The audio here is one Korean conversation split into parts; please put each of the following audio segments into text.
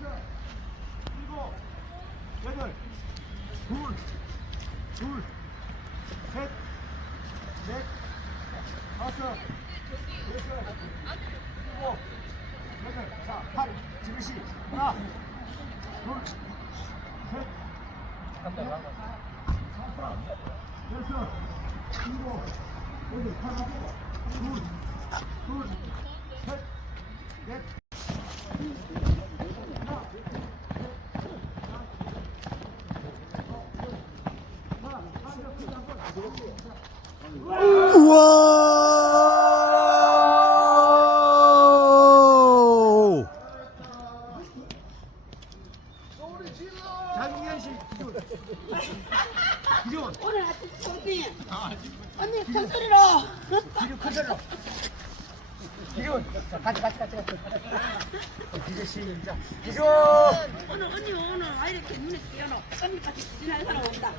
일곱, 여덟, 둘, 둘, 셋, 넷, 다섯, 여섯, 일곱, 여덟, 자, 팔, 지그시, 하나, 둘, 셋, 넷, 다섯, 여섯, 일곱, 여덟, 하나, 둘, 둘, 셋, 넷, 우와! 기준 기준 오늘 아침 정빈 언니 큰 소리로 기준 큰 소리로 기준 자 같이 같이 같이 같이 기준 시작 기준 오늘 언니 오늘 아 이렇게 눈에 띄어놓 언니까지 지날 사람 온다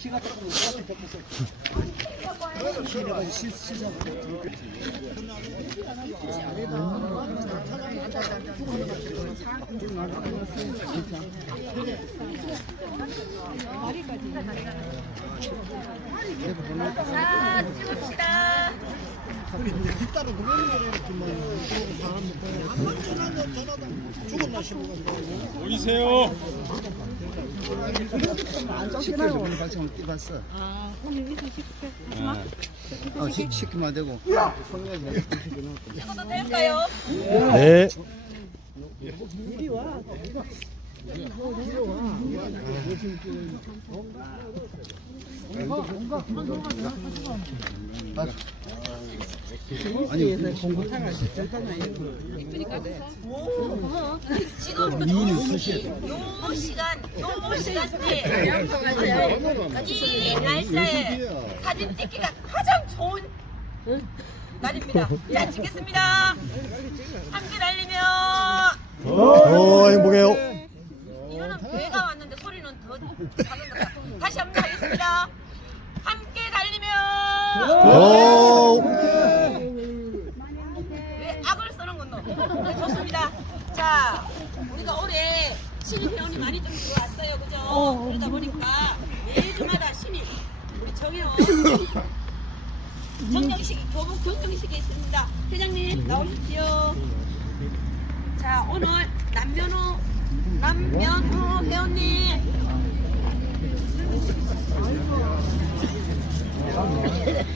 조금 시자 찍읍시다. 보이세요? 시켜 저번에 같이 한번 뛰봤어. 아 오늘 이사 시켜 어, 시, 시키면 안 되고. 찍어도 될까요? 네. 아 니, 공부 지금 미인은 수시에 요 시간 요 시간대 이 날짜에 사진 찍기가 가장 좋은 날입니다. 자 찍겠습니다. 함께 달리면 어, 행복해요. 이거는 배가 왔는데 소리는 더 작은 것 같아. 다시 한번 하겠습니다. 함께 달리면 오! 왜 악을 쓰는 건너? 네, 좋습니다. 자, 우리가 올해 신입 회원이 많이 좀 들어왔어요, 그죠? 그러다 보니까 매주마다 신입 우리 정혜원 정정식 교복 정정식이 있습니다. 회장님 나오십시오. 자, 오늘 남면호 남면호 회원님.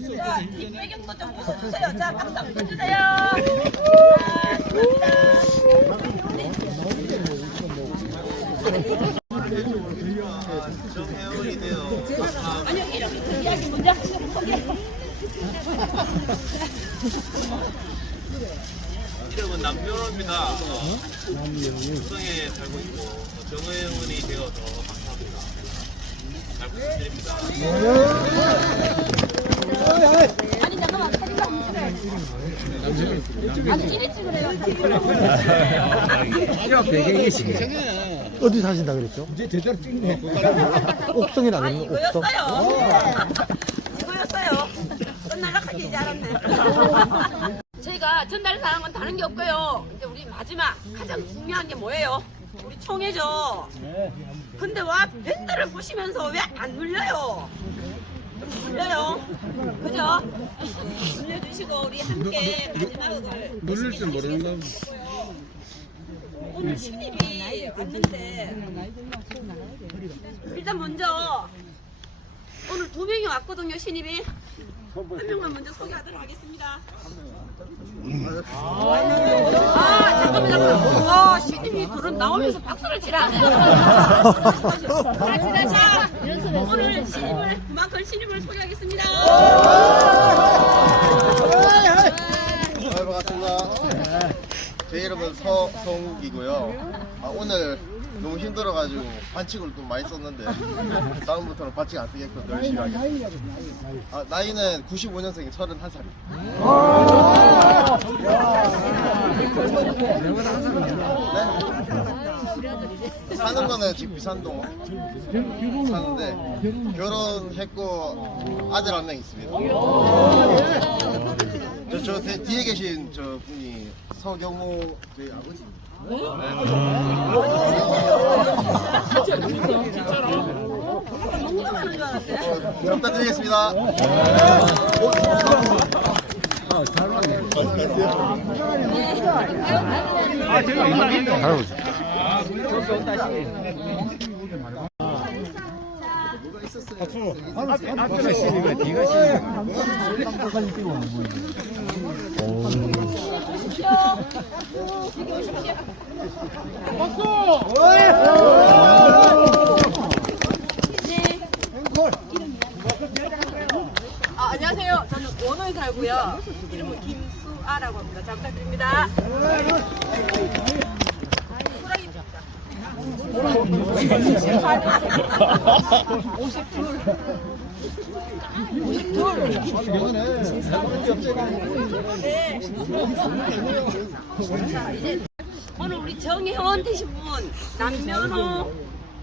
자, 뒷배경도 좀 웃어주세요. 자, 박수 한번 쳐주세요. 자, 감사합니다. 아니요, 이름 이야기 먼저 하시고. 이름은 남면호입니다. 어, 부성에 살고 있고 어, 정의원이 되어서 감사합니다. 잘 부탁드립니다. 아니 잠깐만 사진 한번 찍어요. 아니 찌리 찍으래요. 배경이 지금 어디 사신다 그랬죠? 이제 제대로 찍네 옥성이 아 나겠네, 옥성. 이거였어요. 이거였어요. 끝날락하기 이제 알았네. 저희가 전달 사항은 다른 게 없고요. 이제 우리 마지막 가장 중요한 게 뭐예요? 우리 총회죠. 근데 와 밴드를 보시면서 왜 안 눌려요? 좀 눌려요. 그죠? 눌려주시고 우리 함께 마지막을 누를 줄 모르는 거. 오늘 신입이 왔는데 일단 먼저 오늘 두 명이 왔거든요 신입이 한 명만 먼저 소개하도록 하겠습니다. 아, 잠깐만, 잠깐만. 와, 시님이 둘은 나오면서 박수를 치라. 자, 오늘 신임을, 그만큼 신임을 소개하겠습니다. 네, 반갑습니다. 제 이름은 서성욱이고요. 아, 오늘 너무 힘들어가지고 반칙을 좀 많이 썼는데 다음부터는 반칙 안 쓰게끔 열심히 하겠습니다. 아, 나이는 95년생 31살입니다. 네? 사는 거는 지금 비산동 사는데 결혼했고 아들 한 명 있습니다. 저, 저 대- 뒤에 계신 저 분이 서경호 저희 아버지. 잘 부탁드리겠습니다. 할아버지. 아, 안녕하세요. 저는 원호에 살고요. 이름은 김수아라고 합니다. 잘 부탁드립니다. 오늘 우리 정혜원 되신 분 남면호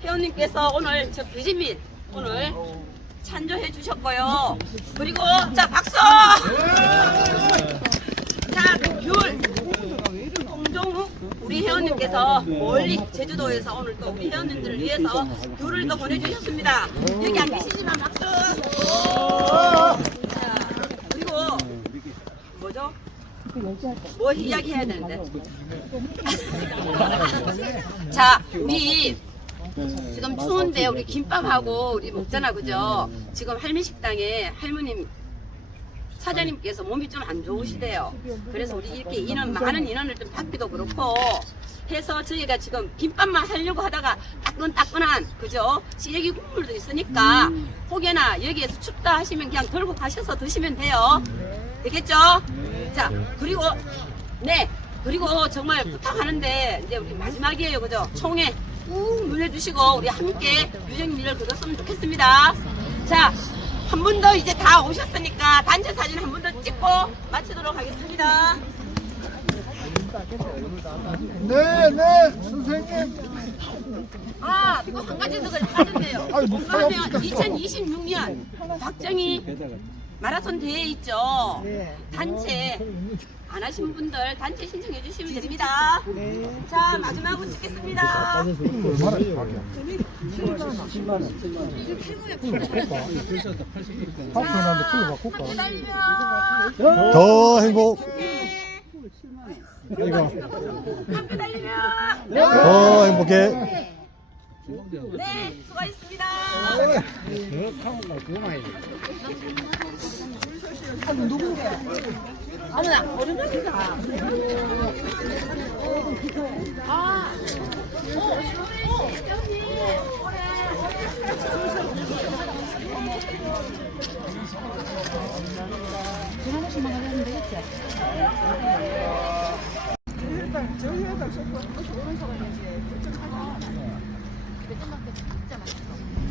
회원님께서 오늘 저 비지민 오늘 찬조해 주셨고요. 그리고 자 박수. 자귤 홍종욱 회원님께서 멀리 제주도에서 오늘 또 우리 회원님들을 위해서 귤을 또 보내주셨습니다. 여기 안 계시지만 박수. 자 그리고 뭐죠? 뭐 이야기해야 되는데. 자, 우리 지금 추운데 우리 김밥하고 우리 먹잖아, 그죠? 지금 할미 식당에 할머님 사장님께서 몸이 좀 안 좋으시대요. 그래서 우리 이렇게 인원 많은 인원을 좀 받기도 그렇고 해서 저희가 지금 김밥만 하려고 하다가 따끈따끈한 그죠? 시래기 국물도 있으니까 혹여나 여기에서 춥다 하시면 그냥 들고 가셔서 드시면 돼요. 되겠죠? 자 그리고 네 그리고 정말 부탁하는데 이제 우리 마지막이에요, 그죠? 총회 꾹 눌러주시고 우리 함께 유정민을 그렸으면 좋겠습니다. 자. 한 분 더 이제 다 오셨으니까 단체 사진 한 분 더 찍고 마치도록 하겠습니다. 네, 네, 선생님. 아, 또 한 가지 더 빠졌네요. 뭔가 하면 2026년 박정희 마라톤 대회 있죠. 단체. 안 하신 분들 단체 신청해 주시면 됩니다. 자, 마지막으로 찍겠습니다. 파프나는데 풀로 바꿀까? 달리면 더 행복, 함께 달리면 더 행복해. 네, 수고하셨습니다. 그렇다고 그만이. 아, 누군데? 아, 나 어른이다. 아, 어, 어, 여기. 하나씩 저기 해달, 저기 해달, 오는 사람이지. 매운맛게 진짜 맛있어.